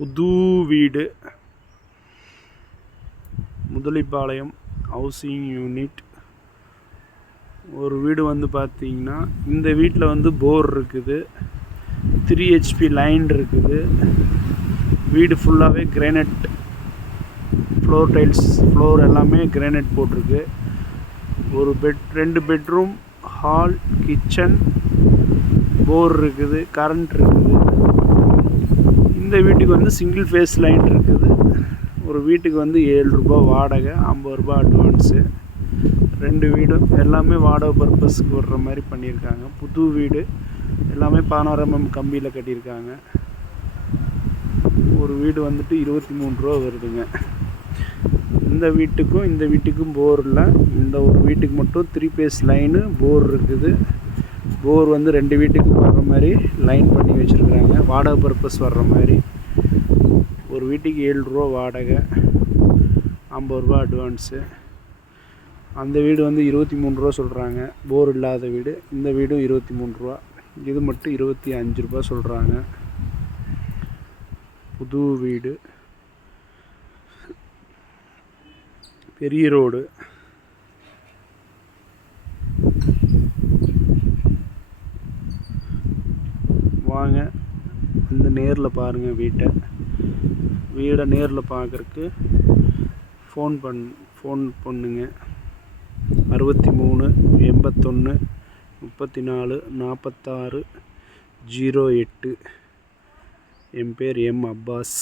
புது வீடு Mudalipalayam housing unit. ஒரு வீடு வந்து பார்த்தீங்கன்னா இந்த வீட்டில் வந்து போர் இருக்குது, 3 HP லைன் இருக்குது. வீடு ஃபுல்லாகவே கிரானைட் ஃப்ளோர் டைல்ஸ், ஃப்ளோர் எல்லாமே கிரானைட் போட்டிருக்கு. ஒரு 2 பெட்ரூம், ஹால், கிச்சன், போர் இருக்குது, கரண்ட் இருக்குது. இந்த வீட்டுக்கு வந்து சிங்கிள் ஃபேஸ் லைன் இருக்குது. ஒரு வீட்டுக்கு வந்து 7 ரூபா வாடகை, 50 ரூபா அட்வான்ஸு. 2 வீடும் எல்லாமே வாடகை பர்பஸ்க்கு வர்ற மாதிரி பண்ணியிருக்காங்க. புது வீடு எல்லாமே 16 mm கம்பியில் கட்டியிருக்காங்க. ஒரு வீடு வந்துட்டு 23 ரூபா வருதுங்க. இந்த வீட்டுக்கும் போர் இல்லை. இந்த ஒரு வீட்டுக்கு மட்டும் 3 ஃபேஸ் லைனு போர் இருக்குது. போர் வந்து 2 வீட்டுக்கு வர்ற மாதிரி லைன் பண்ணி வச்சுருக்குறாங்க, வாடகை பர்பஸ் வர்ற மாதிரி. ஒரு வீட்டுக்கு 7 ரூபா வாடகை, 50 ரூபா அட்வான்ஸு. அந்த வீடு வந்து 23 ரூபா சொல்கிறாங்க, போர் இல்லாத வீடு. இந்த வீடும் 23 ரூபா, இது மட்டும் 25 ரூபா சொல்கிறாங்க. புது வீடு, பெரிய ரோடு. வாங்க வந்து நேரில் பாருங்கள். வீடை நேரில் பார்க்குறக்கு ஃபோன் பண்ணுங்க. 63 81 34 46 08. என் பேர் எம். அப்பாஸ்.